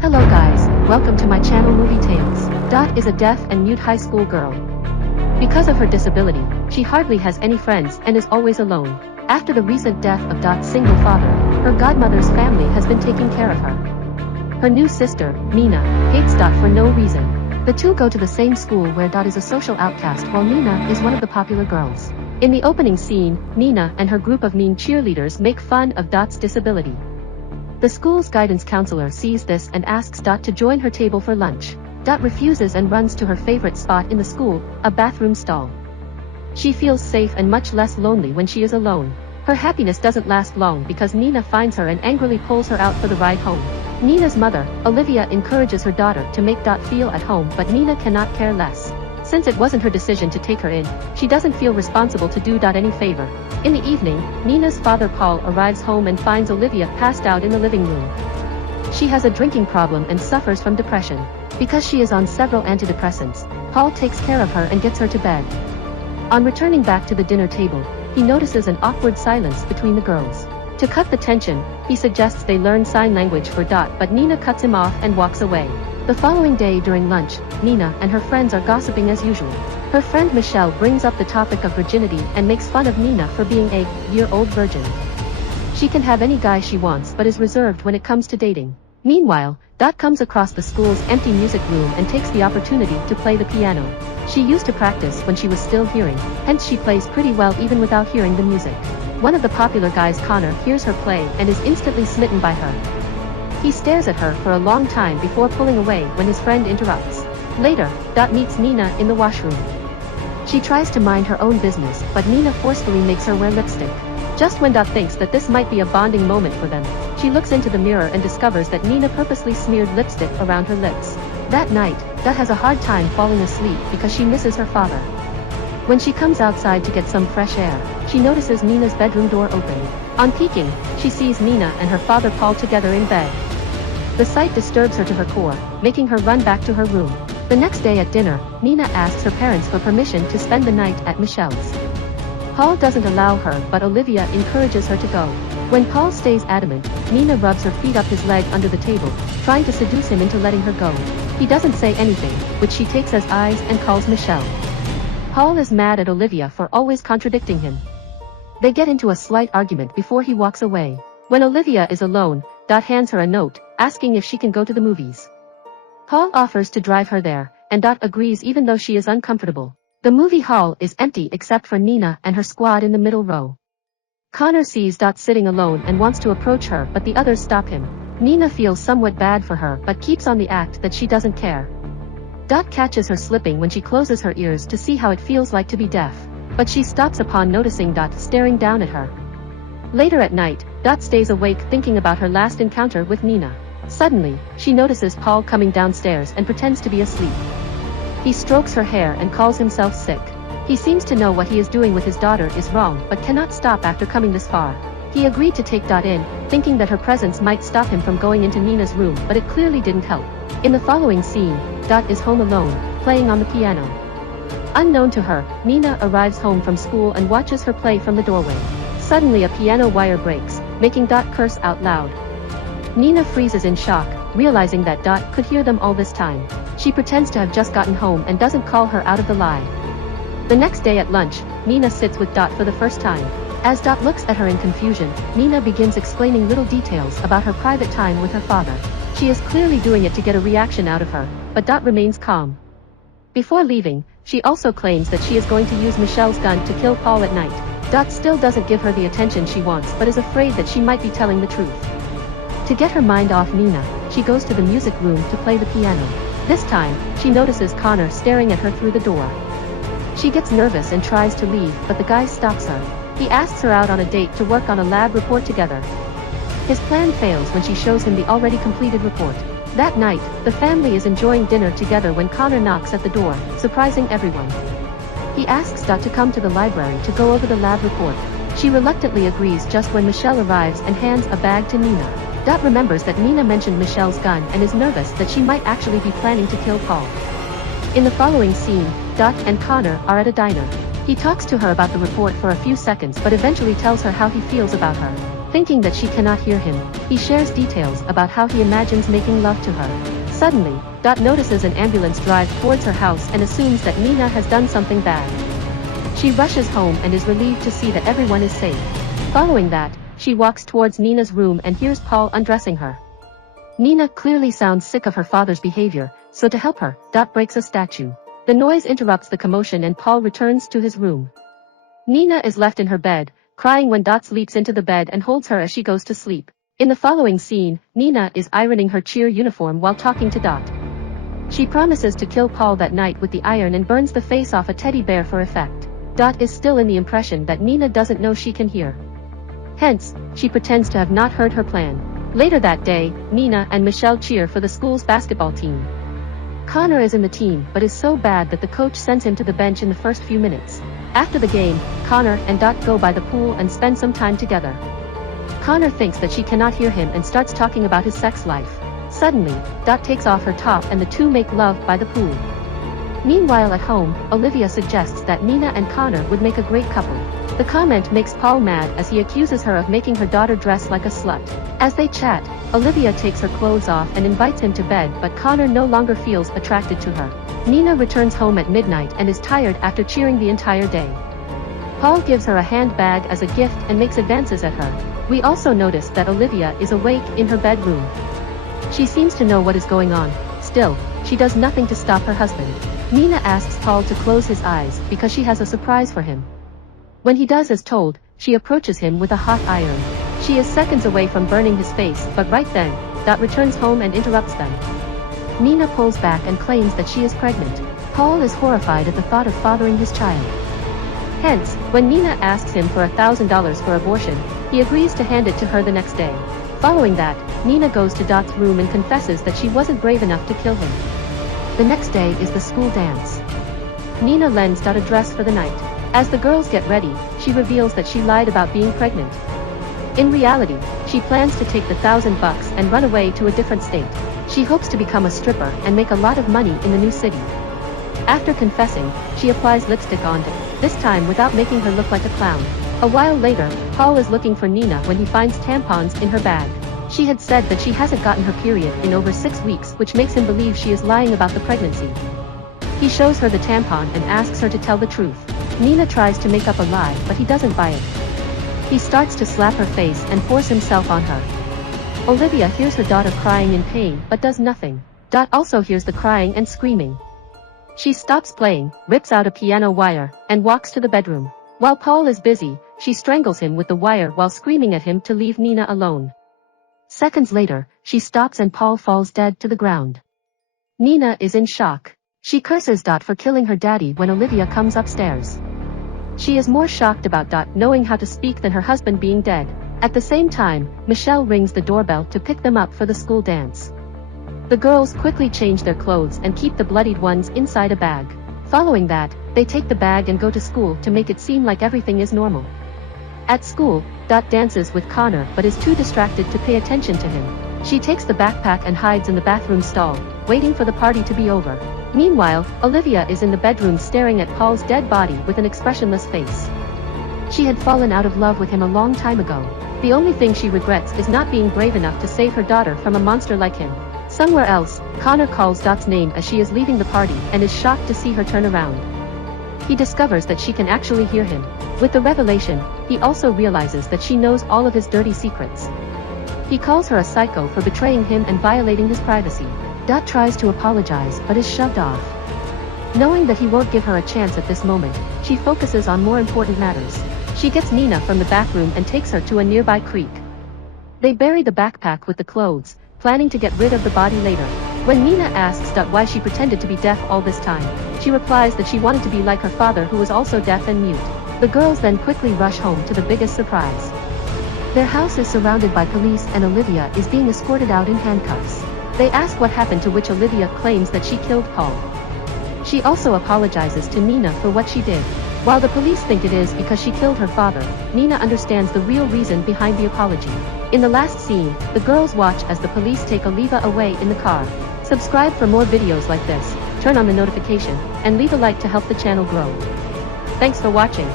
Hello guys, welcome to my channel Movie Tales. Dot is a deaf and mute high school girl. Because of her disability, she hardly has any friends and is always alone. After the recent death of Dot's single father, her godmother's family has been taking care of her. Her new sister, Mina, hates Dot for no reason. The two go to the same school where Dot is a social outcast while Mina is one of the popular girls. In the opening scene, Mina and her group of mean cheerleaders make fun of Dot's disability. The school's guidance counselor sees this and asks Dot to join her table for lunch. Dot refuses and runs to her favorite spot in the school, a bathroom stall. She feels safe and much less lonely when she is alone. Her happiness doesn't last long because Nina finds her and angrily pulls her out for the ride home. Nina's mother, Olivia, encourages her daughter to make Dot feel at home, but Nina cannot care less. Since it wasn't her decision to take her in, she doesn't feel responsible to do Dot any favor. In the evening, Nina's father Paul arrives home and finds Olivia passed out in the living room. She has a drinking problem and suffers from depression. Because she is on several antidepressants, Paul takes care of her and gets her to bed. On returning back to the dinner table, he notices an awkward silence between the girls. To cut the tension, he suggests they learn sign language for Dot, but Nina cuts him off and walks away. The following day during lunch, Nina and her friends are gossiping as usual. Her friend Michelle brings up the topic of virginity and makes fun of Nina for being a year-old virgin. She can have any guy she wants but is reserved when it comes to dating. Meanwhile, Dot comes across the school's empty music room and takes the opportunity to play the piano. She used to practice when she was still hearing, hence she plays pretty well even without hearing the music. One of the popular guys, Connor, hears her play and is instantly smitten by her. He stares at her for a long time before pulling away when his friend interrupts. Later, Dot meets Nina in the washroom. She tries to mind her own business, but Nina forcefully makes her wear lipstick. Just when Dot thinks that this might be a bonding moment for them, she looks into the mirror and discovers that Nina purposely smeared lipstick around her lips. That night, Dot has a hard time falling asleep because she misses her father. When she comes outside to get some fresh air, she notices Nina's bedroom door open. On peeking, she sees Nina and her father Paul together in bed. The sight disturbs her to her core, making her run back to her room. The next day at dinner, Nina asks her parents for permission to spend the night at Michelle's. Paul doesn't allow her, but Olivia encourages her to go. When Paul stays adamant, Nina rubs her feet up his leg under the table, trying to seduce him into letting her go. He doesn't say anything, which she takes as eyes and calls Michelle. Paul is mad at Olivia for always contradicting him. They get into a slight argument before he walks away. When Olivia is alone, Dot hands her a note, asking if she can go to the movies. Paul offers to drive her there, and Dot agrees even though she is uncomfortable. The movie hall is empty except for Nina and her squad in the middle row. Connor sees Dot sitting alone and wants to approach her, but the others stop him. Nina feels somewhat bad for her but keeps on the act that she doesn't care. Dot catches her slipping when she closes her ears to see how it feels like to be deaf, but she stops upon noticing Dot staring down at her. Later at night, Dot stays awake thinking about her last encounter with Nina. Suddenly, she notices Paul coming downstairs and pretends to be asleep. He strokes her hair and calls himself sick. He seems to know what he is doing with his daughter is wrong but cannot stop after coming this far. He agreed to take Dot in, thinking that her presence might stop him from going into Nina's room, but it clearly didn't help. In the following scene, Dot is home alone, playing on the piano. Unknown to her, Nina arrives home from school and watches her play from the doorway. Suddenly a piano wire breaks, making Dot curse out loud. Nina freezes in shock, realizing that Dot could hear them all this time. She pretends to have just gotten home and doesn't call her out of the lie. The next day at lunch, Nina sits with Dot for the first time. As Dot looks at her in confusion, Nina begins explaining little details about her private time with her father. She is clearly doing it to get a reaction out of her, but Dot remains calm. Before leaving, she also claims that she is going to use Michelle's gun to kill Paul at night. Dot still doesn't give her the attention she wants but is afraid that she might be telling the truth. To get her mind off Nina, she goes to the music room to play the piano. This time, she notices Connor staring at her through the door. She gets nervous and tries to leave, but the guy stops her. He asks her out on a date to work on a lab report together. His plan fails when she shows him the already completed report. That night, the family is enjoying dinner together when Connor knocks at the door, surprising everyone. He asks Dot to come to the library to go over the lab report. She reluctantly agrees just when Michelle arrives and hands a bag to Nina. Dot remembers that Nina mentioned Michelle's gun and is nervous that she might actually be planning to kill Paul. In the following scene, Dot and Connor are at a diner. He talks to her about the report for a few seconds but eventually tells her how he feels about her. Thinking that she cannot hear him, he shares details about how he imagines making love to her. Suddenly, Dot notices an ambulance drive towards her house and assumes that Nina has done something bad. She rushes home and is relieved to see that everyone is safe. Following that, she walks towards Nina's room and hears Paul undressing her. Nina clearly sounds sick of her father's behavior, so to help her, Dot breaks a statue. The noise interrupts the commotion and Paul returns to his room. Nina is left in her bed, crying when Dot leaps into the bed and holds her as she goes to sleep. In the following scene, Nina is ironing her cheer uniform while talking to Dot. She promises to kill Paul that night with the iron and burns the face off a teddy bear for effect. Dot is still in the impression that Nina doesn't know she can hear. Hence, she pretends to have not heard her plan. Later that day, Nina and Michelle cheer for the school's basketball team. Connor is in the team but is so bad that the coach sends him to the bench in the first few minutes. After the game, Connor and Dot go by the pool and spend some time together. Connor thinks that she cannot hear him and starts talking about his sex life. Suddenly, Dot takes off her top and the two make love by the pool. Meanwhile at home, Olivia suggests that Nina and Connor would make a great couple. The comment makes Paul mad as he accuses her of making her daughter dress like a slut. As they chat, Olivia takes her clothes off and invites him to bed, but Connor no longer feels attracted to her. Nina returns home at midnight and is tired after cheering the entire day. Paul gives her a handbag as a gift and makes advances at her. We also notice that Olivia is awake in her bedroom. She seems to know what is going on. Still, she does nothing to stop her husband. Nina asks Paul to close his eyes because she has a surprise for him. When he does as told, she approaches him with a hot iron. She is seconds away from burning his face, but right then, Dot returns home and interrupts them. Nina pulls back and claims that she is pregnant. Paul is horrified at the thought of fathering his child. Hence, when Nina asks him for $1,000 for abortion, he agrees to hand it to her the next day. Following that, Nina goes to Dot's room and confesses that she wasn't brave enough to kill him. The next day is the school dance. Nina lends Dot a dress for the night. As the girls get ready, she reveals that she lied about being pregnant. In reality, she plans to take the $1,000 and run away to a different state. She hopes to become a stripper and make a lot of money in the new city. After confessing, she applies lipstick on it, this time without making her look like a clown. A while later, Paul is looking for Nina when he finds tampons in her bag. She had said that she hasn't gotten her period in over 6 weeks, which makes him believe she is lying about the pregnancy. He shows her the tampon and asks her to tell the truth. Nina tries to make up a lie, but he doesn't buy it. He starts to slap her face and force himself on her. Olivia hears her daughter crying in pain but does nothing. Dot also hears the crying and screaming. She stops playing, rips out a piano wire, and walks to the bedroom. While Paul is busy, she strangles him with the wire while screaming at him to leave Nina alone. Seconds later, she stops and Paul falls dead to the ground. Nina is in shock. She curses Dot for killing her daddy when Olivia comes upstairs. She is more shocked about Dot knowing how to speak than her husband being dead. At the same time, Michelle rings the doorbell to pick them up for the school dance. The girls quickly change their clothes and keep the bloodied ones inside a bag. Following that, they take the bag and go to school to make it seem like everything is normal. At school, Dot dances with Connor but is too distracted to pay attention to him. She takes the backpack and hides in the bathroom stall, waiting for the party to be over. Meanwhile, Olivia is in the bedroom staring at Paul's dead body with an expressionless face. She had fallen out of love with him a long time ago. The only thing she regrets is not being brave enough to save her daughter from a monster like him. Somewhere else, Connor calls Dot's name as she is leaving the party and is shocked to see her turn around. He discovers that she can actually hear him. With the revelation, he also realizes that she knows all of his dirty secrets. He calls her a psycho for betraying him and violating his privacy. Dot tries to apologize but is shoved off. Knowing that he won't give her a chance at this moment, she focuses on more important matters. She gets Nina from the back room and takes her to a nearby creek. They bury the backpack with the clothes, planning to get rid of the body later. When Nina asks Dot why she pretended to be deaf all this time, she replies that she wanted to be like her father who was also deaf and mute. The girls then quickly rush home to the biggest surprise. Their house is surrounded by police and Olivia is being escorted out in handcuffs. They ask what happened, to which Olivia claims that she killed Paul. She also apologizes to Nina for what she did. While the police think it is because she killed her father, Nina understands the real reason behind the apology. In the last scene, the girls watch as the police take Olivia away in the car. Subscribe for more videos like this, turn on the notification, and leave a like to help the channel grow. Thanks for watching.